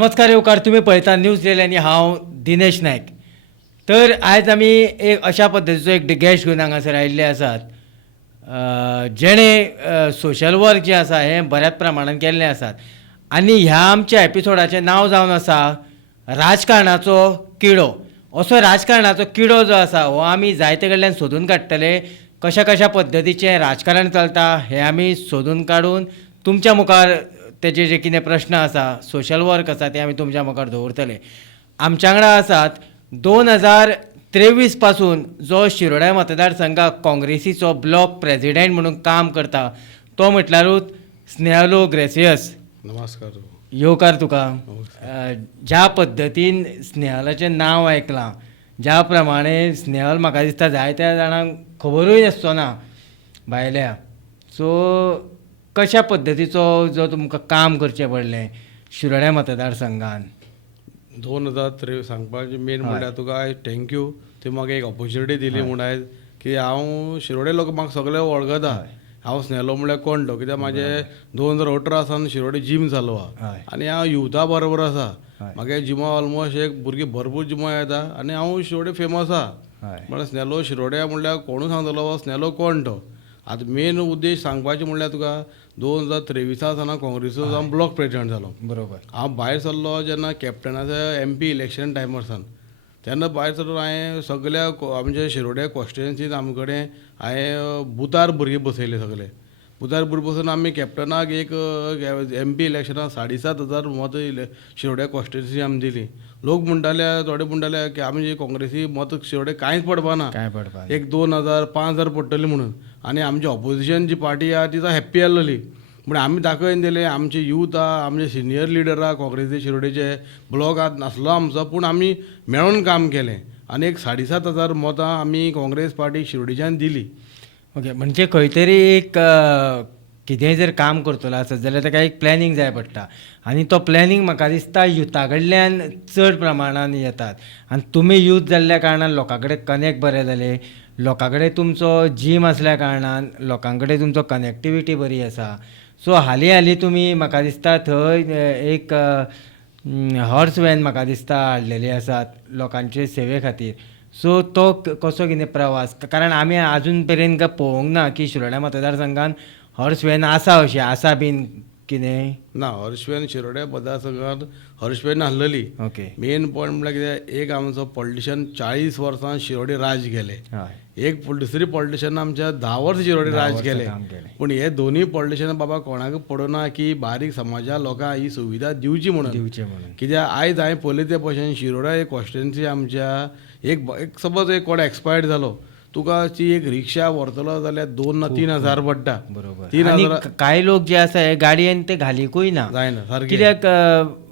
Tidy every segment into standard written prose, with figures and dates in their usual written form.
नमस्कार येवकार, तुम्ही पळयता न्यूज डेली आनी हांव दिनेश नायक. तर आयज आमी एक अशा पद्दतीचो एक गेस्ट घेवन हांगासर आयिल्ले आसात जेणे सोशल वर्क जे आसा हें बऱ्याच प्रमाणान केल्लें आसात. आनी ह्या आमच्या एपिसोडाचें नांव जावन आसा राजकारणाचो किडो. असो राजकारणाचो किडो जो आसा हो आमी जायते कडल्यान सोदून काडटले. कशा कशा पद्दतीचें राजकारण चलता हें आमी सोदून काडून तुमच्या मुखार तेजे जे कितें प्रश्न आसा, सोशल वर्क आसा, ते आमी तुमच्या मुखार दवरतले. आमच्या वांगडा आसात 2023 पासून जो शिरोड्या मतदारसंघाक काँग्रेसीचो ब्लॉक प्रेजिडेंट म्हणून काम करता तो म्हटल्यारूच स्नेहलो ग्रेसियस. नमस्कार. येवकार तुका. ज्या पद्दतीन स्नेहलाचें नांव आयकलां, ज्या प्रमाणे स्नेहल म्हाका दिसता जायत्या जाणांक खबरूय आसचो ना भायल्या. सो कशा पद्दतीचो जो तुमकां काम करचें पडलें शिरोड्या मतदारसंघान? 2023 सांगपाचें मेन म्हणल्यार तुका आयज थँक्यू. तुवें म्हाका एक ऑपॉर्च्युनिटी दिली म्हूण आयज की हांव शिरोडे लोक म्हाका सगळे वळखता. हांव स्नेहलो म्हळ्यार कोण तो, कित्याक म्हाजें 2018 सावन शिरोडे जिम चलोवता आनी हांव युथा बरोबर आसा. म्हाका जिमा ऑलमोस्ट एक भुरगीं भरपूर जिमा येता आनी हांव शिरोडे फेमस आसा. म्हळ्यार स्नेहलो शिरोड्या म्हणल्यार कोणूय सांगतलो स्नेहलो कोण तो. आतां मेन उद्देश सांगपाचें म्हणल्यार तुका 2023 सावन काँग्रेसीचो जावन ब्लॉक प्रेजिडेंट जालो. बरोबर. हांव भायर सरलो जेन्ना कॅप्टनाच्या MP इलेक्शन टायमार सावन, तेन्ना भायर सरून हांवें सगळ्या आमच्या शिरोड्या कॉन्स्टिट्युएन्सींत आमचे कडेन हांवें बुतार भुरगीं बसयले. सगळे बुतार भुरगीं बसून आमी कॅप्टनाक एक MP इलेक्शनाक 7,500 मत शिरोड्या कॉन्स्टिट्युएन्सी आमी दिली. लोक म्हणटाले, थोडे म्हणटाले की आमी काँग्रेसी मत शिरोडे कांयच पडपाना, एक 2,000 5,000 पडटली म्हणून. आनी आमची ऑपोजिशन जी पार्टी आहा ती हॅप्पी आसलेली. म्हण आमी दाखोवन दिलें आमचे यूथ आहा, आमचे सिनियर लिडर आहा काँग्रेसी शिरोडेचे. ब्लॉक आत नासलो आमचो पूण आमी मेळून काम केलें आनी एक 7,500 मतां आमी काँग्रेस पार्टी शिरोडेच्यान दिली. ओके. म्हणजे खंय तरी एक कितेंय जर काम करतलो आसत जाल्यार ताका एक प्लॅनिंग जाय पडटा आनी तो प्लॅनिंग म्हाका दिसता युथा कडल्यान चड प्रमाणान येतात. आनी तुमी यूथ जाल्ल्या कारणान लोकां कडेन कनेक्ट बरें जालें. लोकां कडेन तुमचो जीम आसल्या कारणान लोकां कडेन तुमचो कनेक्टिविटी बरी आसा. सो हालीं तुमी म्हाका दिसता थंय एक हॉर्स वॅन म्हाका दिसता हाडलेली आसात लोकांचे सेवे खातीर. सो तो कसो कितें प्रवास? कारण आमी आजून पर्यंत पळोवंक ना की शिरोड्या मतदारसंघान हॉर्स वॅन आसा अशी आसा बीन कितें ना. हर्षवेन शिरोड्या मतदारसंघात हर्षवेन आहलेली. ओके. मेन पॉयंट म्हळ्यार कितें, एक आमचो पॉलिटिशियन 40 वर्सां शिरोडे राज केले. एक दुसरी पॉलिटिशियन आमच्या 10 वर्स शिरोडे राज केले. पूण हे दोनूय पॉलिटिशियन बाबा कोणाक पडना की बारीक समाजा लोकांक ही सुविधा दिवची म्हणून. कित्याक आयज हांवें पळयलें ते भशेन शिरोडा एक कॉन्स्टिट्युएन्सी आमच्या एक सपोज एक कोण एक्सपायर्ड जालो, तुका ती एक रिक्षा व्हरतलो जाल्यार 2 ना 3,000 पडटा. बरोबर. 3,000. कांय लोक जे आसा हे गाडयेन ते घालिकूय ना जायना सारकें. कित्याक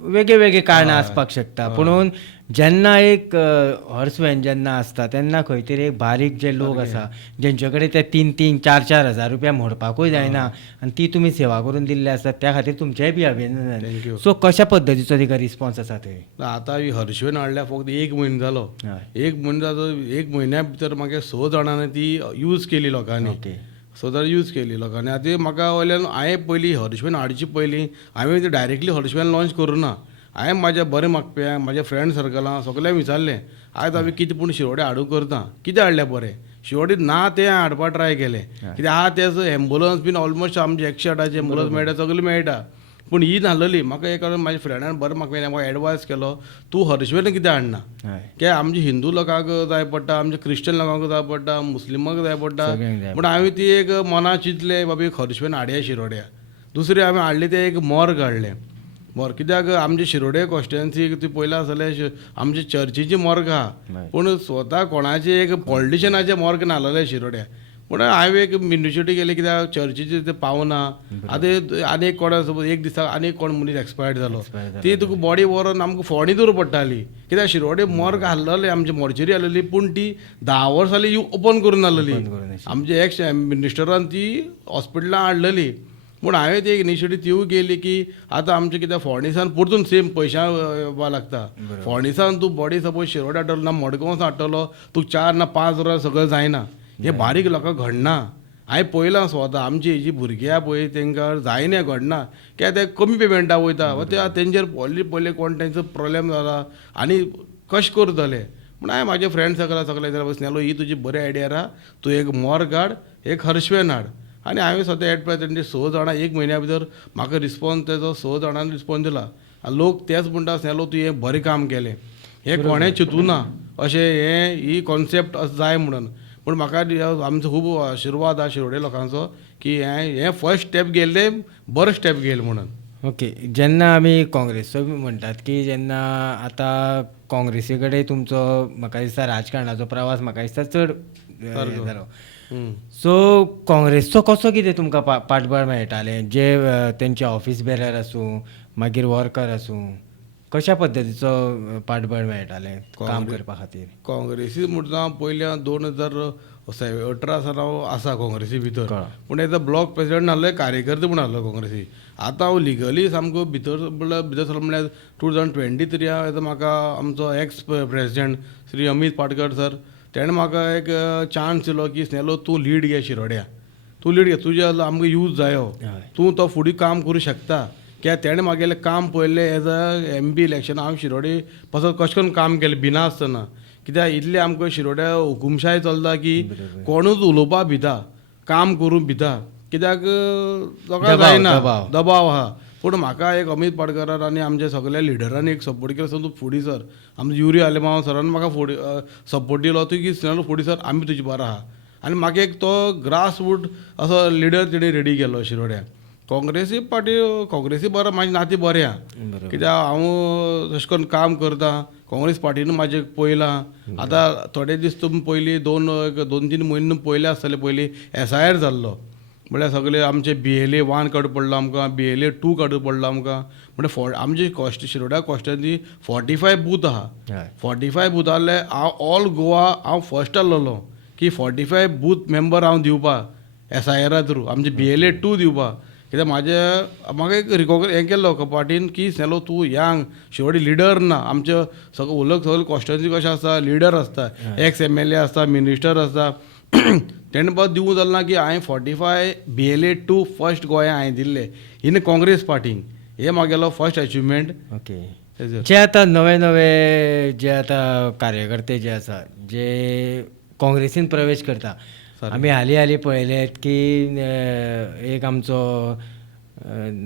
वेगळे वेगळे कारणां आसपाक शकता. पुणून जेन्ना एक हॉर्स वॅन जेन्ना आसता तेन्ना खंय तरी एक बारीक जे लोक आसा जेंचे कडेन ते 3-3, 4-4 हजार रुपया मोडपाकूय जायना आनी ती तुमी सेवा करून दिल्ले आसतात त्या खातीर तुमचेंय बी अभिनंदन. सो कशा पद्दतीचो तिका रिस्पॉन्स आसा थंय? आतां हर्षवेन हाडल्या फक्त 1 म्हयनो जालो. 1 म्हयनो जालो. 1 म्हयन्या भितर म्हाका 6 जाणांनी ती यूज केली लोकांनी. सो यूज केली लोकांनी. आतां म्हाका वयल्यान हांवें पयलीं हर्षवेन हाडची पयलीं हांवें ती डायरेक्टली हर्षवेन लॉन्च करूं ना. हांवें म्हाज्या बरें मागप्यांक, म्हाज्या फ्रेंड सर्कलां सगळ्यांक विचारलें आयज हांवें कितें पूण शिरोडे हाडूं करता. कितें हाडलें बरें? शिरोडे ना तें हाडपाक ट्राय केलें. कित्याक आहा तेच एम्बुलन्स बीन ऑलमोस्ट आमचे 108 एम्बुलन्स मेळटा, सगळें मेळटा. पूण ही नासलेली. म्हाका एक म्हाज्या फ्रेंडान बरें म्हाका एडवायस केलो, तूं हर्षवेन कितें हाडना? कित्याक आमच्या हिंदू लोकांक जाय पडटा, आमच्या क्रिश्चन लोकांक जाय पडटा, मुस्लिमांक जाय पडटा. पूण हांवें ती एक मना चिंतलें बाबा एक हर्षवेन हाडया शिरोड्या. दुसरें हांवें हाडलें तें एक मॉर्ग हाडलें. मॉर्ग कित्याक आमचे शिरोडे कॉन्स्टिट्युएन्सी ती पयला आसलें आमचे चर्चीचे मॉर्ग आहा पूण स्वता कोणाचे एक पॉलिटिशियनाचे मॉर्ग नासलेले शिरोड्या. पूण हांवें एक इनिशिएटीव केली कित्याक चर्चीचे ते पावना. आतां आनी कोण सपोज एक दिसा आनी कोण मनीस एक्सपायर्ड जालो ती तुका बॉडी व्हरून आमकां फोंडी दवर पडटाली. कित्याक शिरोडे मॉर्ग आहलेले आमची मॉर्चरी आहलेली पूण ती 10 वर्स जाली ओपन करून नासलेली. आमचे एक्स मिनिस्टरान ती हॉस्पिटलां हाडलेली. पूण हांवें ती एक इनिशिएटीव तिवूय केली की आतां आमचें कित्याक फोंडेसान परतून सेम पयशा येवपा लागता. फोंडेसान तूं बॉडी सपोज शिरोडे हाडटलो ना मडगांव हाडटलो तुका 4 ना 5 वरां सगळें जायना. हे बारीक लोकांक घडना. हांवें पळयलां स्वता आमची जी भुरगीं आहा पळय तांकां जायना घडना कित्याक ते कमी पेमेंटा वयता वा ते तेंचेर पयलीं कोण तेंचो प्रॉब्लेम जाला आनी कशें करतले म्हण हांवें म्हाजे फ्रेंड सर्कला सगळे स्नेलो ही तुजी बरी आयडिया रा तूं एक मोर काड एक हर्षवेन हाड आनी हांवें सद्या एट प्रेझेंट 6 जाणां एक म्हयन्या भितर म्हाका रिस्पॉन्स तेजो 6 जाणांनी रिस्पॉन्स दिला आनी लोक तेच म्हणटा स्नेलो तूं हें बरें काम केलें हें कोणें चिंतूना अशें हें ही कॉन्सेप्ट जाय म्हणून पूण म्हाका आमचो खूब आशिर्वाद आहा शिरोडे लोकांचो की हें फर्स्ट स्टेप गेल्लें बरो स्टेप गेल म्हणून. ओके. जेन्ना आमी काँग्रेसचो म्हणटात की जेन्ना आतां काँग्रेसी कडेन तुमचो म्हाका दिसता राजकारणाचो प्रवास म्हाका दिसता चड जालो. सो काँग्रेसचो कसो कितें तुमकां पाठबळ मेळटालें जे तेंचे ऑफीस बेरर आसूं मागीर वर्कर आसूं कशा पद्दतीचो पाठबळ मेळटालें काम करपा खातीर. काँग्रेसी म्हणटा पयल्या 2018 सावन हांव आसा काँग्रेसी भितर पूण एज अ ब्लॉक प्रेसिडेंट नासलो कार्यकर्ते म्हूण आसलो काँग्रेसी. आतां हांव लिगली सामको भितर सरलो म्हळ्यार 2023 एज म्हाका आमचो ex president Shri Amit Patkar sir तेणें म्हाका एक चान्स दिलो की स्नेलो तूं लीड घे शिरोड्या तूं लीड घे तुजे आमकां यूज जायो तूं तो फुडें काम करूं शकता कित्याक तेणें म्हागेलें काम पळयलें एज अ MP इलेक्शन हांव शिरोडे पासून कशें करून काम केलें भिना आसतना कित्याक इतलें आमकां शिरोड्या हुकुमशाय चलता की कोणूच उलोवपा भिता काम करूं भिता कित्याक लोकांक जायना दबाव आहा. पूण म्हाका एक अमित पाटकरान आनी आमच्या सगळ्या लिडरांनी एक सपोर्ट केलो तूं फुडें सर आमचो युरी आलेमांव सरान म्हाका फुडें सपोर्ट दिलो तूं की स्नेलो फुडें सर आमी तुजे बरो आहा आनी म्हाका एक तो ग्रास रूट असो लिडर तेणी रेडी केलो शिरोड्या. काँग्रेसी पार्टी काँग्रेसी बरो म्हाजें नातें बरें आहा कित्याक हांव तशें करून काम करता काँग्रेस पार्टीन म्हाजें पयलां आतां थोडे दीस तुमी पयलीं 2-3 म्हयने पयले आसतले पयलीं SIR जाल्लो म्हळ्यार सगळे आमचे BLA 1 काडूं पडलो आमकां BLA 2 काडूं पडलो आमकां म्हळ्यार आमचे शिरोड्या कॉस्टांची 45 बूथ आहा 45 बूथ आहले हांव ऑल गोवा हांव फर्स्ट आहलोलो की 45 बूथ मेंबर हांव दिवपाक SIR थ्रू आमचे BLA 2 दिवपाक कित्याक म्हाका एक हें केल्लो पार्टीन की स्नेलो तूं यंग शिरोडी लिडर ना आमचे सगळे कॉस्टांची कशें आसता लिडर आसता एक्स MLA आसता मिनिस्टर आसता तेणें बस दिवूं जालें ना की हांवें 45 BLA 2 फर्स्ट गोंया हांवें दिल्ले इन काँग्रेस पार्टीन हे म्हागेलो फर्स्ट अचिवमेंट. ओके. जे आतां नवे जे आतां कार्यकर्ते जे आसा जे काँग्रेसीन प्रवेश करता आमी हालीं पळयलेत की एक आमचो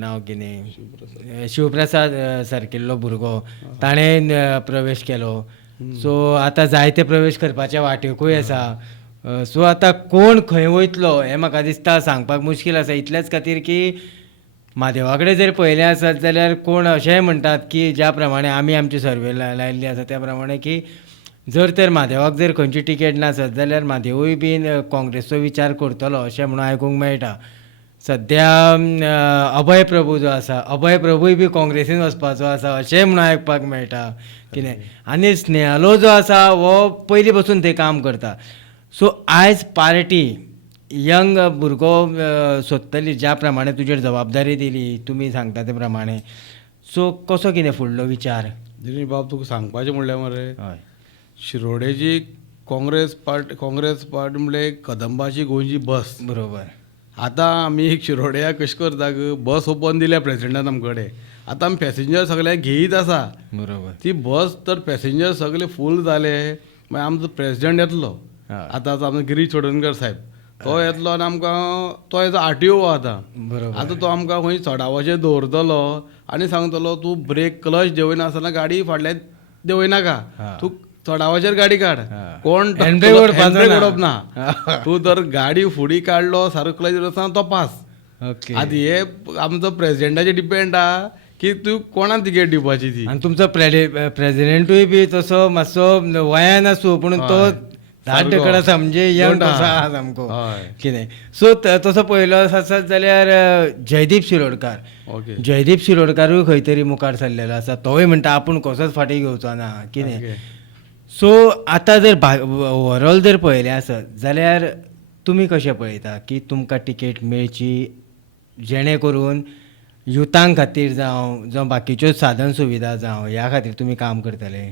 नांव कितें शिवप्रसाद सारकिल्लो भुरगो ताणें प्रवेश केलो. सो आतां जायते प्रवेश करपाच्या वाटेकूय आसा. सो आतां कोण खंय वयतलो हें म्हाका दिसता सांगपाक मुश्कील आसा इतल्याच खातीर की म्हादेवा कडेन जर पळयलें आसत जाल्यार कोण अशेंय म्हणटात की ज्या प्रमाणे आमी आमची सर्वे लायिल्ली आसा त्या प्रमाणे की जर तर म्हादेवाक जर खंयची टिकेट नासत जाल्यार म्हादेवूय बीन काँग्रेसचो विचार करतलो अशें म्हणून आयकूंक मेळटा. सद्या अभय प्रभू जो आसा अभय प्रभूय बी काँग्रेसीन वचपाचो आसा अशेंय म्हणून आयकपाक मेळटा कितें. आनी स्नेहलो जो आसा हो पयलीं पासून थंय काम करता. सो आयज पार्टी यंग भुरगो सोदतली ज्या प्रमाणे तुजेर जबाबदारी दिली तुमी सांगता ते प्रमाणे. सो कसो कितें फुडलो विचार. बाब तुका सांगपाचें म्हणल्यार मरे हय शिरोडेची काँग्रेस पार्टी म्हणल्यार कदंबाची गोंयची बस. बरोबर. आतां आमी एक शिरोड्या कशें करता बस ओपन दिल्या प्रेसिडेंटान आमचे कडेन आतां आमी पॅसेंजर सगळ्यांक घेयत आसा. बरोबर. ती बस तर पॅसेंजर सगळे फूल जाले मागीर आमचो प्रेसिडेंट येतलो आतां आमचो गिरीश चोडणकर साहेब तो येतलो आनी आमकां तो एज RTO आतां. बरोबर. आतां तो आमकां खंय चडावाचेर दवरतलो आनी सांगतलो तूं ब्रेक क्लच देंवयनासतना गाडी फाटल्यान देंवयनाका तूं चडावाचेर गाडी काड कोण ओडप ना तूं जर गाडी फुडें काडलो सारको क्लच आसतना तो पास. ओके. आतां हे आमचो प्रेसिडेंटाचेर डिपेंड आहा की तूं कोणाक तिकेट दिवपाची ती. आनी तुमचो प्रेसिडेंटूय बी तसो मातसो वयान आसूं पूण तो 10 आसा म्हणजे यंग आसा सामको कितें. सो तसो पळयलो आसत जाल्यार जयदीप शिरोडकार. ओके. जयदीप शिरोडकारूय खंय तरी मुखार सरलेलो आसा तोय म्हणटा आपूण कसोच फाटीं घेवचो ना कितें. सो आतां जर ओवरऑल जर पळयलें आसत जाल्यार तुमी कशें पळयता की तुमकां टिकेट मेळची जेणे करून युथां खातीर जावं जावं बाकीच्यो साधन सुविधा जावं ह्या खातीर तुमी काम करतले.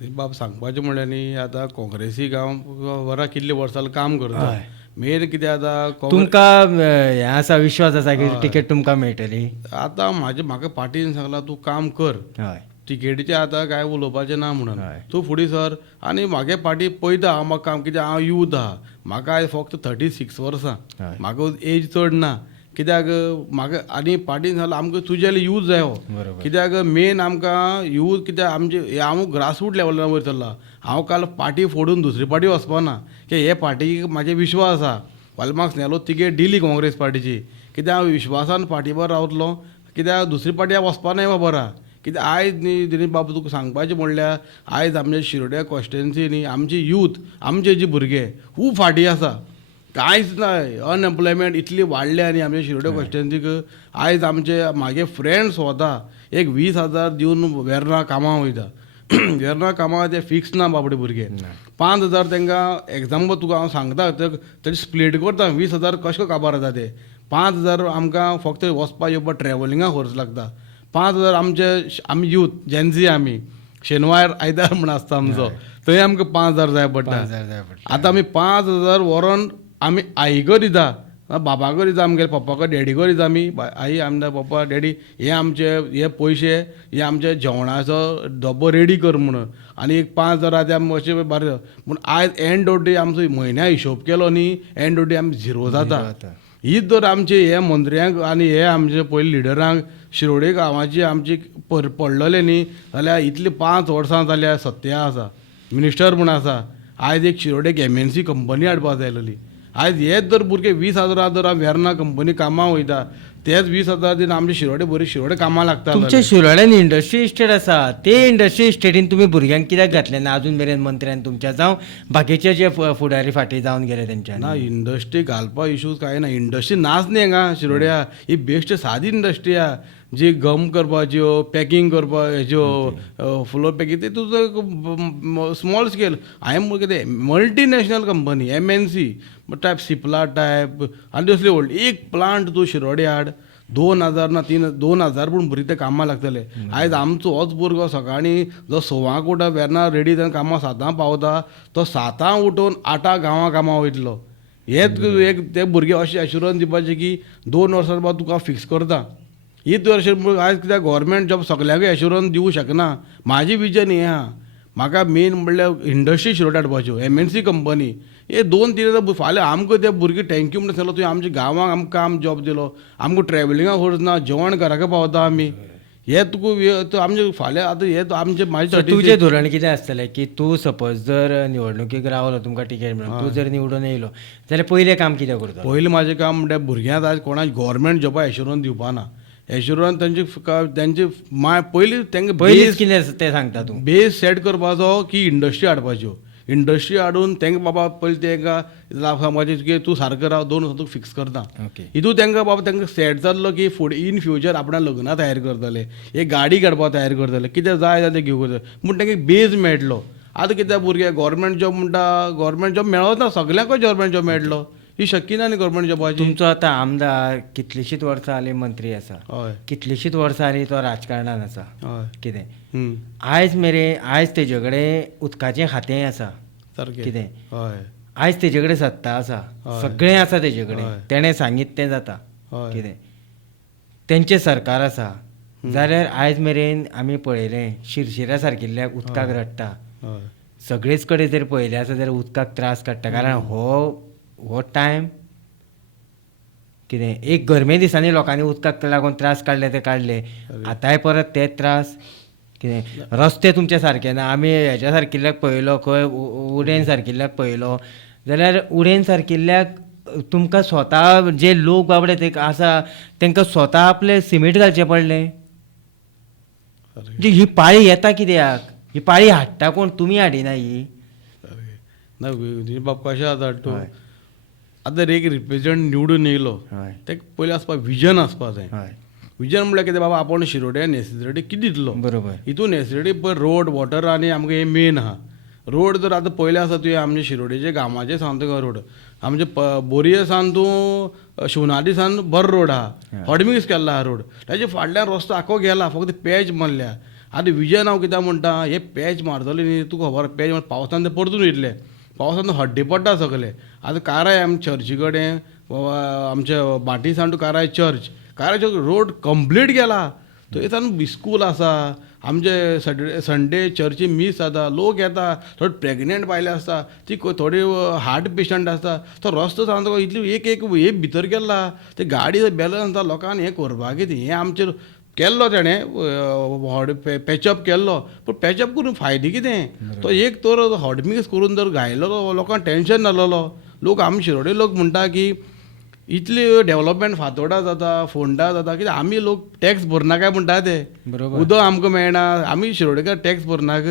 बाब सांगपाचें म्हणल्यार न्ही आतां काँग्रेसीक हांव वरां कितले वर्सां काम करता मेन कितें जाता तुमकां हें आसा विश्वास आसा की तिकेट तुमकां मेळटली? आतां म्हाका पार्टीन सांगलां तूं काम कर, हय तिकेटीचें आतां कांय उलोवपाचें ना म्हणून हय. तूं फुडें सर. आनी म्हागे पार्टी पळयता हांव म्हाका काम कित्याक हांव यूथ आहा, म्हाका आयज फक्त 36 वर्सां, हय. म्हाका एज चड ना. कित्याक म्हाका आनी पार्टीन सांगलां आमकां तुजेले यूथ जायो. बरोबर. कित्याक मेन आमकां यूथ कित्याक आमचे हांव ग्रासरूट लेवलार वयर चल्ला. हांव काल पार्टी फोडून दुसरी पार्टी वचपाना की हे पार्टीक म्हाजे विश्वास आसा. फाल्यां म्हाका स्नेहलो तिकेट दिली काँग्रेस पार्टीची कित्याक हांव विश्वासान पार्टीवर रावतलो. कित्याक दुसरी पार्टी हांव वचपानाय बरा. कित्याक आयज न्ही दिलीप बाबा तुका सांगपाचें म्हणल्यार आयज आमच्या शिरोड्या कॉन्स्टिट्युएन्सी न्ही आमचे यूथ आमचे जे भुरगे खूब फाटीं आसा. कांयच ना, अनएम्प्लॉयमेंट इतली वाडल्या न्ही आमच्या शिरोड्या कॉन्स्टिट्युएन्सीक. आयज आमचे म्हागे फ्रेंड स्वता एक 20,000 दिवन वेर्ना कामां वयता. वेर्ना कामां ते फिक्स ना बाबडे भुरगे. 5,000 तांकां एग्जाम्पल तुका हांव सांगता तेजे स्प्लीट करता 20,000 कशें काबार जाता ते. 5,000 आमकां फक्त वचपा येवपा ट्रॅव्हलिंगाक खर्च लागता. 5,000 आमी यूथ जेन्झी आमी शेनवार आयतार म्हण आसता आमचो थंय आमकां 5,000 जाय पडटा. आतां आमी 5,000 व्हरोन आमी आईको दिता, बाबाको दिता, आमगे पप्पाको डॅडीको दिता. आमी आई आमदा पप्पा डॅडी हे आमचे हे पयशे हे आमचे जेवणाचो डब्बो रेडी कर म्हणून. आनी एक 5,000 ते आमी अशें बरें. पूण आयज एंड ऑफ डे आमचो म्हयन्या हिशोब केलो न्ही एंड ऑफ डे आमी झिरो जाता. हीच जर आमचे हे मंत्र्यांक आनी हे आमचे पयले लिडरांक शिरोडे गांवाची आमची पडलेले न्ही जाल्यार इतली 5 वर्सां जाल्यार सत्या आसा मिनिस्टर म्हूण आसा. आयज एक शिरोडेक MNC कंपनी हाडपाक जाय आसली. आयज हेच जर भुरगे 20,000 जर वेर्ना कंपनी कामां वयता तेच 20,000 दिन आमचे शिरोडे बरे शिरोडे कामां लागता. तुमच्या शिरोड्यान इंडस्ट्री इस्टेट आसा ते इंडस्ट्री इस्टेटीन तुमी भुरग्यांक कित्याक घातले ना अजून मेरेन मंत्र्यान तुमच्या जावं बाकीचे जे फुडारी फाटी जावन गेले तेंच्यानी? ना इंडस्ट्री घालपा इश्यूज कांय ना. इंडस्ट्री नाच न्ही हांगा शिरोड्या. ही बेस्ट सादी इंडस्ट्री आहा जी गम करपाच्यो पॅकींग करपा हेज्यो फ्लोर पॅकींग ते तुजो स्मॉल स्केल. हांवें कितें multinational company MNC type Cipla type आनी तसली व्हडली एक प्लांट तूं शिरोडे हाड 2,000 ना 2,000 पूण भुरगे ते कामां लागतले. आयज आमचो होच भुरगो सकाळीं जो 6 उठा वेर्ना रेडी जावन कामां 7 पावता तो 7 उठून 8 गांवां कामां वयतलो. हेच एक ते भुरगे अशें एश्युरन्स दिवपाचें की 2 वर्सां बाद तुका फिक्स करता. हीच वर्ष आयज कित्याक गव्हर्मेंट जॉब सगळ्यांक एश्युरन्स दिवंक शकना. म्हाजी विजन हें आहा म्हाका मेन म्हणल्यार इंडस्ट्री शिरोड हाडपाच्यो MNC कंपनी. हे 2-3 फाल्यां आमकां ते भुरगे थँक्यू म्हणून सांगलो तुवें आमच्या गांवांक आमकां काम जॉब दिलो. आमकां ट्रॅव्हलिंगाक खर्च ना, जेवण घराक पावता आमी. हे तुका आमचे फाल्यां आतां हे आमचे म्हाजे तुजें धोरण कितें आसतलें की तूं सपोज जर निवडणुकीक रावलो तुमकां टिकेट मेळून तूं जर निवडून येयलो जाल्यार पयलें काम कितें करता? पयलीं म्हाजें काम म्हणल्यार भुरग्यांक आयज कोणाक गव्हर्मेंट जॉबा एश्युरन्स दिवपाना. एश्युरन्स तेंचे पयलीं तांकां पयलींच कितें तें सांगता तूं? बेस सेट करपाचो की इंडस्ट्री हाडपाच्यो. इंडस्ट्री हाडून तांकां बाबा पयलीं तांकां म्हाजे तूं सारको राव 2 वर्सां तुका फिक्स करता. हितून तांकां बाबा तांकां सेट जाल्लो की फुडें इन फ्युचर आपणा लग्ना तयार करतले, एक गाडी काडपाक तयार करतले, कितें जाय जाल्यार घेवं करतले म्हूण तांकां एक बेज मेळटलो. आतां कित्याक भुरगे गव्हर्मेंट जॉब म्हणटा गव्हर्मेंट जॉब मेळच ना, सगळ्यांकच गव्हर्मेंट जॉब मेळटलो ही शक्य ना न्ही गव्हर्मेंट जॉबाची. तुमचो आतां आमदार कितलींशींच वर्सां जालीं मंत्री आसा, हय कितलींशींच वर्सां जालीं तो राजकारणान आसा. हय कितें आयज तेजे कडेन उदकाचें खातें आसा सारकें कितें हय आयज तेजे कडेन सत्ता आसा, सगळें आसा तेजे कडेन, तेणें सांगीत तें जाता. कितें तेंचें सरकार आसा जाल्यार आयज मेरेन आमी पळयलें शिरशिऱ्या सारकिल्ल्याक उदकाक रडटा. सगळेच कडेन जर पळयलें आसा जाल्यार उदकाक त्रास काडटा. कारण हो टायम कितें एक गरमे दिसांनी लोकांनी उदकाक लागून त्रास काडले ते काडले, आतांय परत तेच त्रास. कितें रस्ते तुमचे सारके ना. आमी हेज्या सारकिल्ल्याक पळयलो खंय उडेन सारकिल्ल्याक पळयलो जाल्यार उडेन सारकिल्ल्याक तुमकां स्वता जे लोक बाबडे ते आसा तांकां स्वता आपले सिमेंट घालचें पडलें. म्हणजे ही पाळी येता कित्याक? ही पाळी हाडटा कोण? तुमी हाडिना ही? ना बाब कशें जाता तूं आतां एक रिप्रेझेंट निवडून येयलो तेका पयलीं आसपाक विजन आसपाक जाय. विजन म्हणल्यार कितें बाबा आपूण शिरोड्या नेसेसिटी कितें दितलो. बरोबर. हितून नेसेसिटी पळय रोड वॉटर आनी आमकां हे मेन आहा. रोड जर आतां पयलें आसा तुवें आमचे शिरोडेचे गांवाचे सांग तुका रोड आमचे बोरये सान तूं शिवनाडी सान बरो रोड आहा, हॉडमिक्स केल्लो आहा रोड. ताचे फाटल्यान रस्तो आख्खो गेला फक्त पॅच मारल्या. आतां विजन हांव कित्याक म्हणटा हे पॅच मारतले न्ही तुका खबर पॅच पावसान ते परतून वयतले. पावसान हड्डे पडटा सगळे. आतां काराय आमी चर्ची कडेन आमच्या बाटी सांडू काराय चर्च रोड कंप्लीट गेला. थंयसान स्कूल आसा, आमचे संडे चर्ची मिस जाता, लोक येता, थोडे प्रेग्नेंट बायले आसता, ती थोडी हार्ट पेशंट आसता, तो रस्तो सांगता इतली एक हे भितर गेला, ते गाडी बॅलन्स आसा, लोकांनी हें करपाक कितें हें आमचेर केल्लो तेणें पॅचअप केल्लो, पूण पॅचअप करून फायदो कितें? तो एक तर हॉट मिक्स करून जर घायलो लोकांक टेन्शन नासलेलो. लोक आमी शिरोडे लोक म्हणटा की इतली डेव्हलपमेंट फातोर्डा जाता, फोंडा जाता, कित्याक आमी लोक टॅक्स भरना काय म्हणटा ते. बरोबर. उदक आमकां मेळना, आमी शिरोडेकार टॅक्स भरनाक,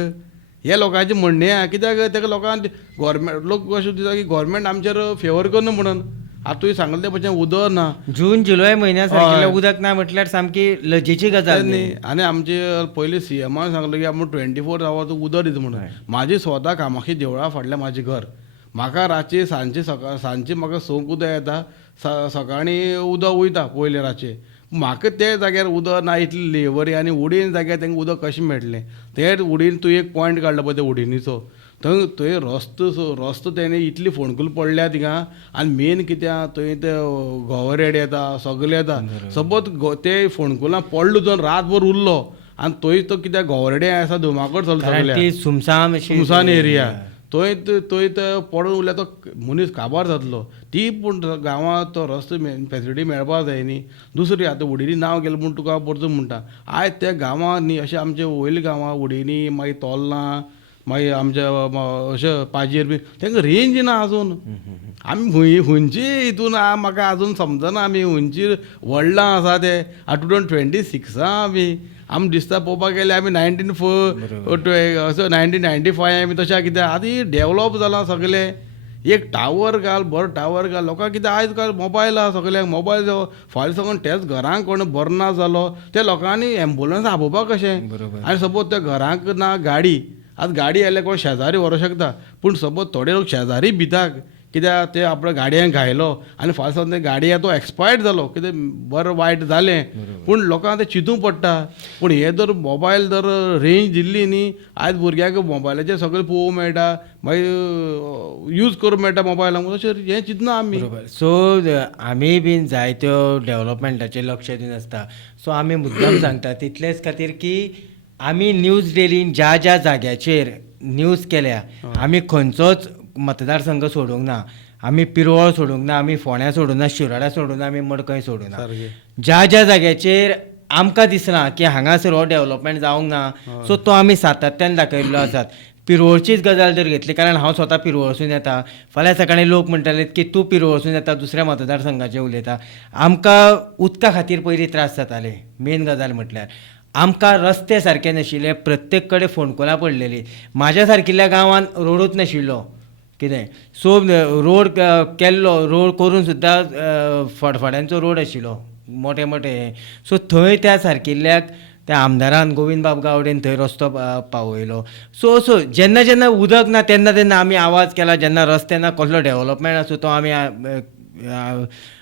हे लोकांचें म्हणणें आहा. कित्याक तेका लोकांक गोवोरमेंट लोक अशें दिता की गोवोरमेंट आमचेर फेवर करना म्हणून. आतां तुवें सांगलें ते भशेन उदक ना, जून जुलय म्हयन्या सारकेले उदक ना म्हटल्यार सामकी लजेची गजाल न्ही. आनी आमचे पयलीं CMान सांगलें की आमी 24 आवर्स उदक दिता म्हणून. म्हाजें स्वता कामाख्या देवळा फाटल्यान म्हाजें घर. म्हाका रातचें सांजचें म्हाका संक उदक येता, सकाळीं उदक वयता पयलें रातचें. म्हाका ते जाग्यार उदक ना, इतली लेबरी आनी उडीन जाग्यार तांकां उदक कशें मेळटलें? ते उडीन तूं एक पॉयंट काडलो पळय त्या उडिनीचो, थंय रस्तो तेणे इतली फोंडकूल पडल्या थिंगा. आनी मेन कित्याक थंय ते गोवरेड येता, सगळे येता. सपोज ते फोंडकुलां पडलो जावन रातभर उरलो आनी थंय तो कित्याक गोवरेडे आसा, धुमाकूळ चलता, ती सुमसान एरिया, थंय पडून उरल्यार तो मनीस काबार जातलो. ती पूण गांवांत तो रस्तो फेसिलिटी मेळपाक जाय न्ही. दुसरी आतां उडिनी नांव गेलें म्हूण तुका परतून म्हणटा, आयज त्या गांवांत न्ही अशें आमचे वयल्या गांवां उडिनी, मागीर तोल्लां, मागीर आमच्या अशें पाजेर बी तांकां रेंज ना आजून. आमी खंयची हितून म्हाका आजून समजना. आमी खंयची व्हडलां आसा ते 2026 आमी दिसता पळोवपाक गेल्यार आमी 1995 आमी तशें कित्याक आतां डेवलॉप जालां सगळें. एक टावर घाल, बरो टावर घाल. लोकांक कितें आयज काल मोबायल आहा, सगळ्यांक मोबायल जावं. फाल्यां साकून तेच घरांक कोण बरो ना जालो, त्या लोकांनी एम्बुलन्स आपोवपाक कशें? आनी सपोज त्या घरांक ना गाडी, आतां गाडी आयल्यार कोण शेजारी व्हरोंक शकता, पूण सपोज थोडे लोक शेजारी भितात कित्याक ते आपल्या गाडयांक घायलो आनी फाल्यां सावन ते गाडये तो एक्सपायर्ड जालो, कितें बरें वायट जालें, पूण लोकांक तें चिंतूंक पडटा. पूण हे जर मोबायल जर रेंज दिल्ली न्ही, आयज भुरग्यांक मोबायलाचेर सगळें पळोवंक मेळटा, मागीर यूज करूंक मेळटा मोबायलाक, अशें हें चिंतना आमी. सो आमी बीन जायत्यो डेव्हलपमेंटाचेर लक्ष दिवन आसता. सो आमी मुद्दाम सांगता तितलेच खातीर की आमी न्यूज डेलीन ज्या ज्या जाग्याचेर न्यूज केल्या, आमी खंयचोच मतदारसंघ सोडूंक ना, आमी पिरवळ सोडूंक ना, आमी फोंड्या सोडूंक ना, शिरोडा सोडूंक ना, आमी मडकय सोडूंक ना. ज्या ज्या जाग्याचेर आमकां दिसना की हांगासर हो डेव्हलपमेंट जावंक ना, सो तो आमी सातत्यान दाखयल्लो आसात. पिरवळचीच गजाल जर घेतली, कारण हांव स्वता पिरवळसून येता. फाल्यां सकाळीं लोक म्हणटाले की तूं पिरवळसून येता, दुसऱ्या मतदारसंघाचें उलयता. आमकां उदका खातीर पयलीं त्रास जाताले. मेन गजाल म्हटल्यार आमकां रस्ते सारके नाशिल्ले, प्रत्येक कडेन फोंडकुलां पडलेलीं. म्हाज्या सारकिल्ल्या गांवांत रोडूच नाशिल्लो कितें. सो रोड केल्लो, रोड करून सुद्दां फडफड्यांचो रोड आशिल्लो, मोठे मोठे. सो थंय त्या सारकिल्ल्याक त्या आमदारान गोविंद बाब गावडेन थंय रस्तो पावयलो. सो जेन्ना जेन्ना उदक ना तेन्ना तेन्ना आमी आवाज केला. जेन्ना रस्ते ना, कसलो डेव्हलपमेंट आसूं तो आमी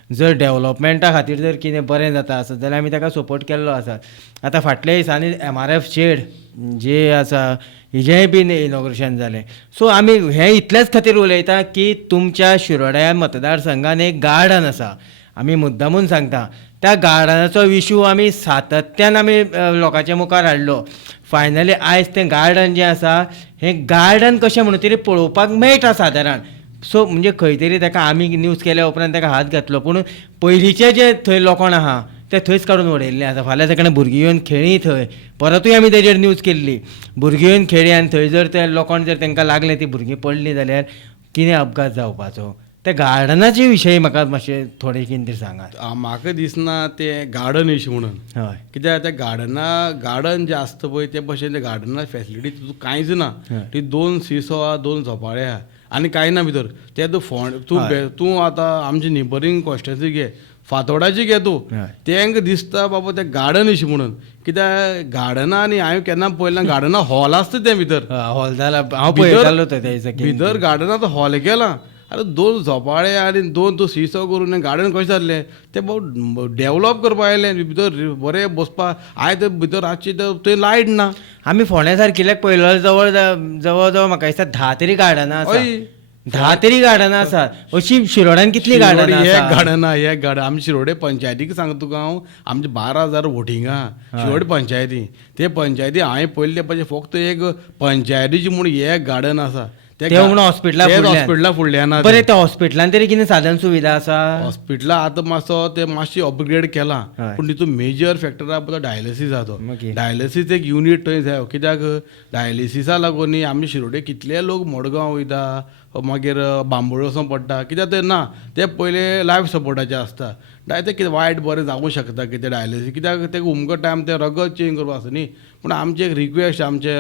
जर डेव्हलपमेंटा खातीर जर कितें बरें जाता आसत जाल्यार आमी ताका सपोर्ट केल्लो आसा. आतां फाटल्या दिसांनी MRF शेड जे आसा हिजेंय बीन इनॉग्रेशन जालें. सो आमी हें इतलेच खातीर उलयता की तुमच्या शिरोड्या मतदारसंघान एक गार्डन आसा. आमी मुद्दामून सांगता त्या गार्डनाचो इशू आमी सातत्यान आमी लोकांच्या मुखार हाडलो. फायनली आयज तें गार्डन जें आसा, हें गार्डन कशें म्हणून तरी पळोवपाक मेळटा सादारण. सो म्हणजे खंय तरी ताका आमी न्यूज केल्या उपरांत ताका हात घातलो, पूण पयलींचे जे थंय लोकांक आहा ते थंयच काडून उडयल्लें आसा. फाल्यां सकाळीं भुरगीं येवन खेळ्ळीं थंय, परतूय आमी तेजेर न्यूज केल्ली. भुरगीं येवन खेळ्ळीं आनी थंय जर ते लोकांक जर तांकां लागलें, ती भुरगीं पडलीं जाल्यार कितें अपघात जावपाचो. त्या गार्डनाचे विशयी म्हाका मातशें थोडें कितें तरी सांगात. म्हाका दिसना तें गार्डन इशू म्हणून. हय, कित्याक त्या गार्डन जें आसता पळय ते भशेन त्या गार्डना फेसिलिटी कांयच ना. ती 2 सिसो आहा, 2 झोपाळे आहा आनी कांय ना भितर. ते तूं आतां आमची निबरींग कॉन्स्टिट्युएन्सी घे, फातोर्डाची घे तूं, तेंकां दिसता बाबा तें गार्डन इशू म्हणून. कित्याक गार्डना आनी हांवें केन्ना पळयलें गार्डना हॉल आसता तें भितर. हॉल जाला, हांव पळयतालो भितर गार्डनाचो हॉल केला. आतां 2 झोपाळे आनी 2 तूं सिसो करून गार्डन कशें जाल्लें तें डेवलॉप करपा आयलें. भितर बरें बसपा. आयज भितर रातची थंय लायट ना. आमी फोंड्या सारकिल्ल्याक पळयलो जवळ जवळ म्हाका दिसता 10 तरी गार्डनां आसा. 10 तरी गार्डनां आसात. अशी शिरोड्यान कितली गार्डनां एक आसात? गार्डन आमी शिरोडे पंचायतीक सांगता तुका हांव, आमचे 12,000 वोटिंगां शिरोडे पंचायती. ते पंचायती हांवें पयले पासून फक्त एक पंचायतीची म्हूण एक गार्डन आसा. ते म्हणून हॉस्पिटला फुडल्यान आहा. बरें, त्या हॉस्पिटलान तरी कितें साधन सुविधा आसा? हॉस्पिटला आतां मातशी अपग्रेड केला, हय. पूण तितून मेजर फॅक्टर आहा तो डायलिसीस आहा तो. मागीर? डायलिसीस एक युनीट थंय जाय. कित्याक डायलिसिसा लागून न्ही आमी शिरोडे कितले लोक मडगांव वयता, मागीर बांबोळी वचोंक पडटा. कित्याक ते ना, ते पयले लायफ सपोर्टाचे आसता. ते कितें वायट बरें जावूं शकता कितें डायलिसीस, कित्याक ते उमको टायम ते रगत चेंज करपा आसा न्ही. पूण आमची एक रिक्वेस्ट आमचे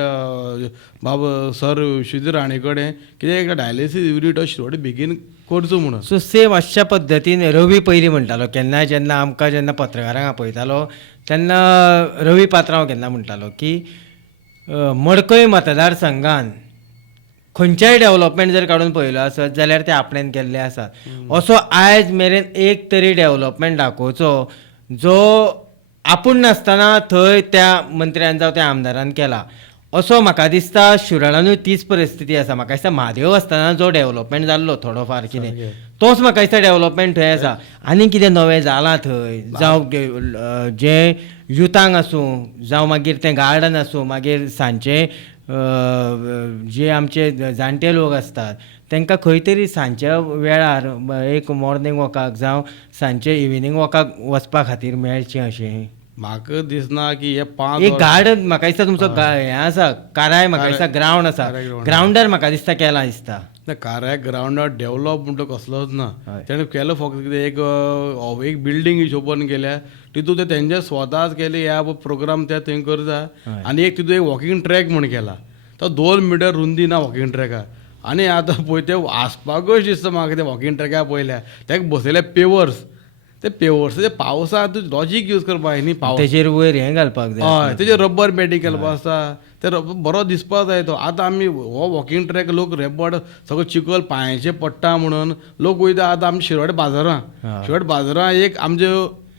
बाबा सर विश्वजीत राणे कडेन, कितें एक डायलिसीस युनीट शिरोडे बेगीन करचो म्हणून. सो सेम अशा पद्दतीन रवी पयलीं म्हणटालो, केन्नाय जेन्ना आमकां जेन्ना पत्रकारांक आपयतालो तेन्ना रवी पात्रांव केन्ना म्हणटालो की मडकय मतदारसंघान खंयचेय डेव्हलपमेंट जर काडून पळयलो आसत जाल्यार ते आपणेन केल्ले आसात. असो आयज मेरेन एक तरी डेव्हलपमेंट दाखोवचो जो आपूण नासतना थंय त्या मंत्र्यान जावं त्या आमदारान केला. असो म्हाका दिसता शिरोडानूय तीच परिस्थिती आसा. म्हाका दिसता म्हादेव आसतना जो डेव्हलपमेंट जाल्लो थोडो फार कितें, तोच म्हाका दिसता डेव्हलपमेंट थंय आसा. आनी कितें नवें जालां थंय, जावं जें युथांक आसूं, जावं मागीर तें गार्डन आसूं, मागीर सांजचे जे आमचे जाणटे लोक असतात तांकां खंय तरी सांजच्या वेळार एक मॉर्निंग वॉकाक जावं सांजचे इव्हिनिंग वॉकाक वचपा खातीर मेळचें अशें. म्हाका दिसना की हे 5 एक गार्डन म्हाका दिसता तुमचो हें आसा काराय, म्हाका दिसता ग्रावंड आसा, ग्रावंडार म्हाका दिसता केला दिसता. कार्याक ग्रावंडार डेव्हलप म्हणटा कसलोच ना. हय. तेणें केलो फक्त कितें एक बिल्डींग ओपन केल्या, तितून ते तेंचे स्वताच केले ह्या प्रोग्राम ते थंय करता. हय. आनी एक तितून एक वॉकिंग ट्रॅक म्हूण केला, तो 2 मिटर रुंदी ना वॉकिंग ट्रॅका. आनी आतां पळय ते आसपाकूच दिसता म्हाका ते वॉकिंग ट्रॅका पयल्या ताका बसयले पेवर्स. ते पेवर्साचे पावसांत लॉजीक यूज करपा न्ही पावस, तेजेर वयर हें घालपाक जाय. हय तेजे रबर बॅटी घालपा आसता. ते बरो दिसपा जाय तो. आतां आमी हो वॉकिंग ट्रॅक लोक रेबड सगळो चिखल पांयाचे पडटा म्हणून लोक वयता. आतां आमी शिरोड बाजारां एक आमचे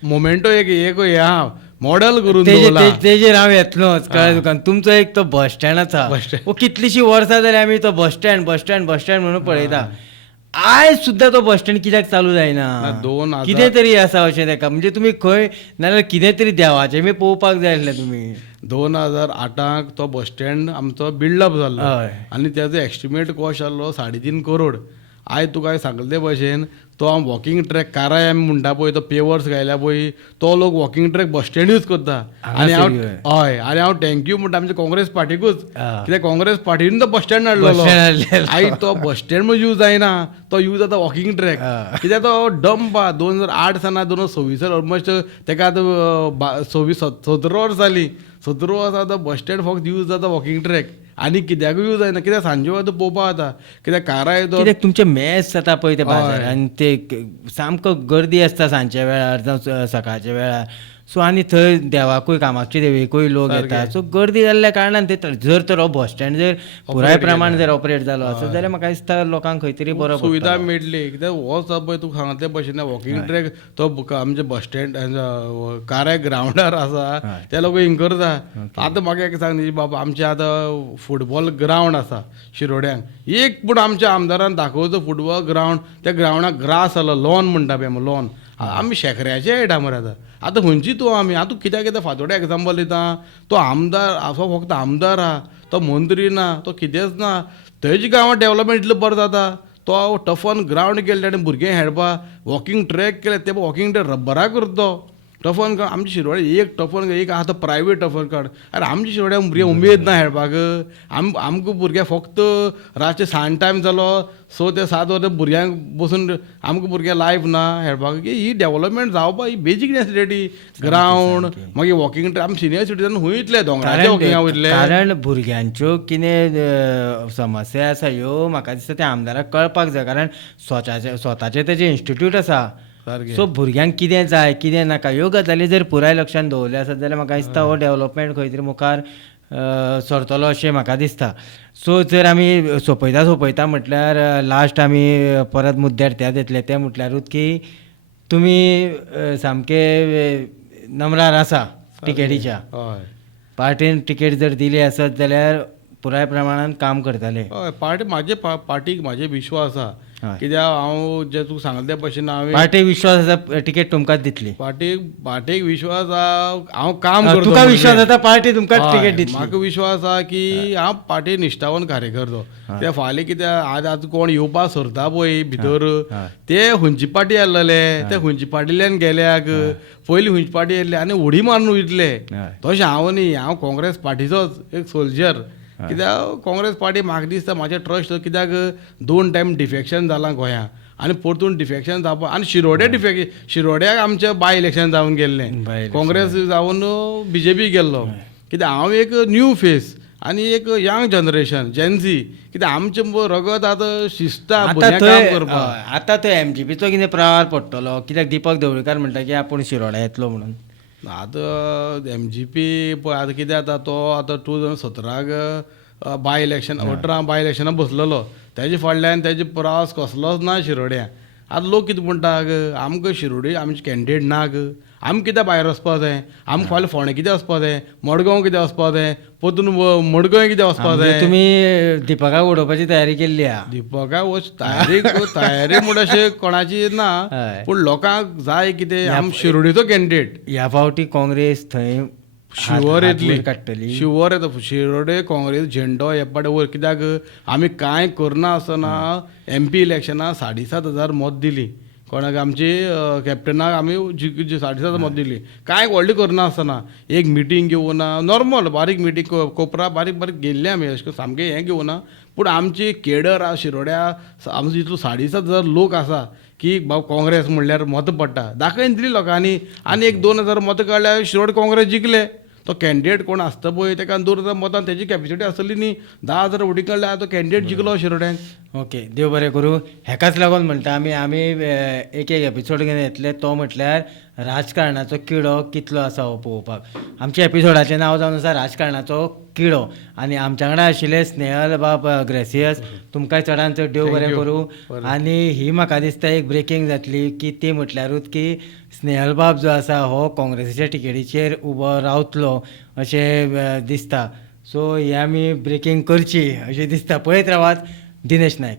मोमेंटो एक हे आहा मॉडल करून दवरला. तेजेर हांव येतलोच, कळ्ळें तुका. तुमचो एक तो बस स्टँड आसा, बस स्टँड. वो कितलींशीं वर्सां जाल्यार आमी तो बस स्टँड म्हणून पळयता. आयज सुद्दां तो बस स्टँड कित्याक चालू जायना? 2000 कितें तरी आसा अशें ताका. म्हणजे तुमी खंय नाल्यार कितें तरी देवाचें बी पळोवपाक जाय आसलें तुमी. 2008 तो बस स्टँड आमचो बिल्डअप जाल्लो हय. आनी तेजो एस्टिमेट कॉस्ट आसलो 3.5 करोड. आयज तुका सांगले ते भशेन तो वॉकिंग ट्रॅक काराय आमी म्हणटा पळय तो पेवर्स घायल्या पळय तो लोक walking track bus stand use करता. आनी हांव थँक्यू म्हणटा आमच्या काँग्रेस पार्टीकूच, कित्याक काँग्रेस पार्टीन तो बस स्टँड हाडलो. आयज तो बस स्टँड म्हणजे यूज जायना, तो यूज जाता वॉकिंग ट्रॅक. कित्याक तो डंप आहा 2008 सावन 2026 ऑलमोस्ट ताका आतां 17 वर्सां जालीं. 17 वर्सां तो बस स्टँड फक्त यूज जाता वॉकिंग ट्रॅक आनी कित्याकूय यूज जायना. कित्याक सांजे वेळार पळोवपा जाता, कित्याक काराय तो कित्याक तुमचे मॅच जाता पळय ते बाजारान ते सामको गर्दी आसता सांजच्या वेळार जावं सकाळच्या वेळार. सो आनी थंय देवाकूय कामाक्षी देवीकूय लोक येता. सो गर्दी जाल्ल्या कारणान ते जर तर हो बस स्टँड जर पुराय प्रमाण जर ऑपरेट जालो आसत जाल्यार म्हाका दिसता लोकांक खंय तरी बरो सुविधा मेळटली. कित्याक हो पळय तूं सांगले भशेन वॉकिंग ट्रॅक तो आमचे बस स्टँड काराय ग्रावंडार आसा ते लोक हिंग करता. आतां म्हाका एक सांग न्ही बाबा, आमचे आतां फुटबॉल ग्रावंड आसा शिरोड्यांक, एक पूण आमच्या आमदारान दाखोवचो फुटबॉल ग्रावंड. त्या ग्रावंडाक ग्रास आसलो, लॉन म्हणटा पळय आमी लॉन. आमी शेकऱ्याचे खेळटा मरे आतां खंयची तूं आमी आतां कित्याक फातोड्या एग्जाम्पल दिता. तो आमदार असो फक्त आमदार आहा, तो मंत्री ना, तो कितेंच ना. थंयच्या गांवांत डेव्हलपमेंट इतलो बरो जाता. तो टफन ग्रावंड केले ताणें भुरगे खेळपा, वॉकिंग ट्रॅक केले ते वॉकिंग ट्रॅक रब्बराक करता. टफन कार्ड आमच्या शिरोड्या एक टफन एक आहा तो प्रायवेट टफन कार्ड. अरे आमच्या शिरोड्या भुरगे उमेद ना खेळपाक. आमकां भुरग्यां फक्त रातचे सांज टायम जालो 6 ते 7 वरां भुरग्यांक बसून आमकां भुरग्यां लायफ ना खेळपाक. ही डेव्हलपमेंट जावपा ही बेजीक नेसेसिटी. ग्रावंड मागीर वॉकिंग ट्रॅक. आमी सिनियर सिटीजन वयतले दोंगराच्या वॉकिंगाक वयतले. कारण भुरग्यांच्यो कितें समस्या आसा ह्यो म्हाका दिसता त्या आमदाराक कळपाक जाय. कारण स्वताचे तेजे इन्स्टिट्यूट आसा. सो भुरग्यांक कितें जाय कितें नाका ह्यो गजाली जर पुराय लक्षांत दवरले आसत जाल्यार म्हाका दिसता हो डेव्हलपमेंट खंय तरी मुखार सरतलो अशें म्हाका दिसता. सो जर आमी सोंपयता म्हटल्यार लास्ट आमी परत मुद्द्यार त्यात येतले ते म्हटल्यारूच की तुमी सामके नम्रार आसा टिकेटीच्या. पार्टीन टिकेट जर दिली आसत जाल्यार पुराय प्रमाणात काम करतले. हय पार्टीक म्हाजे विश्वास आसा. हय. कित्याक हांव जे तुका सांगले त्या भशेन हांवें पार्टी विश्वास आसा तिकेट तुमकांच दितली. पार्टीक विश्वास आहा हांव काम करता तुका म्हणून. विश्वास आसा पार्टी तुमकांच हय, तिकेट दितली. म्हाका विश्वास आहा की हांव पार्टी निश्ठावन कार्यकर्तो. ते फाल्यां कित्याक आज कोण येवपाक सरता पळय भितर हय. ते खंयची पार्टी आसलेले ते खंयची पार्टील्यान गेल्याक पयलीं खंयची पार्टी येयल्ले आनी उडी मारून वयतले. हय. तशें हांव न्ही, हांव काँग्रेस पार्टीचोच एक सोल्जर. कित्याक काँग्रेस पार्टी म्हाका दिसता म्हाजें ट्रस्ट कित्याक 2 टायम डिफेक्शन जालां गोंयांत आनी परतून डिफेक्शन जावपा आनी शिरोड्याक आमचें बाय इलेक्शन जावन गेल्लें. काँग्रेस जावन BJP गेल्लो. कित्याक हांव एक न्यू फेस आनी एक यंग जनरेशन जेन्झी. कित्याक आमचें रगत आतां शिस्त आतां काम थंय करपाक. आतां थंय MGPचो कितें प्रवार पडटलो कित्याक दीपक ढवळीकर म्हणटा की आपूण शिरोडा येतलो म्हणून. आतां MGP पळय आतां कितें जाता तो आतां 2017 बाय इलेक्शन 18 बाय इलेक्शनाक बसलेलो. तेजे फाटल्यान तेजे प्रवास कसलोच ना शिरोड्या. आतां लोक कितें म्हणटा आमकां शिरोडी आमचे कॅन्डिडेट नाक आमी कित्याक भायर वचपाक जाय. आमकां फाल्यां फोंड्या कित्याक वचपाक जाय, मडगांव कित्याक वचपाक जाय, परतून मडगांव कित्याक वचपाक म्हणजे जाय. तुमी दिपकाक उडोवपाची तयारी केल्ली आहा. दिपका तयारी म्हणून अशें कोणाची ना. हय. पूण लोकांक जाय कितें आमी शिरोडीचो कॅन्डिडेट ह्या फावटी काँग्रेस थंय शिवर येतली. काडटली. शिवर येता. शिरोडे काँग्रेस झेंडो हे पाटे वयर कित्याक आमी कांय करना आसतना MP इलेक्शनाक 7,500 मत दिली. कोणाक आमची कॅप्टनाक आमी 7,500 मत दिली. कांय व्हडली करना आसतना एक मिटींग घेवना नॉर्मल बारीक मिटींग कोपरा बारीक बारीक गेल्ले आमी अशें सामकें हें घेवना. पूण आमची केडर आहा शिरोड्या आमचो जितलो 7,500 लोक आसा की बाबा काँग्रेस म्हणल्यार मत पडटा दाखयन दिली लोकांनी. आनी एक 2,000 मत काडल्यार शिरोड काँग्रेस जिखले. तो कॅन्डिडेट कोण आसता पळय ताका 2,000 मतां तेजी कॅपेसिटी आसली न्ही. 10,000 वोटी काडल्यार तो कॅन्डिडेट जिखलो शिरोड्याक. ओके देव बरें करूं. हेकाच लागून म्हणटा आमी एक एपिसोड घेवन येतले तो म्हटल्यार राजकारणाचो किडो कितलो आसा हो पळोवपाक. आमच्या एपिसोडाचें नांव जावन आसा राजकारणाचो किडो. आनी आमच्या वांगडा आशिल्ले स्नेहल बाब ग्रेसियस तुमकां चडांत चड देव बरें करूं. आनी ही म्हाका दिसता एक ब्रेकींग जातली की ती म्हटल्यारूच की स्नेहल बाब जो आसा हो काँग्रेसीच्या टिकेटीचेर उबो रावतलो अशें दिसता. सो ही आमी ब्रेकींग करची अशें दिसता. पळयत रावात. दिनेश नायक.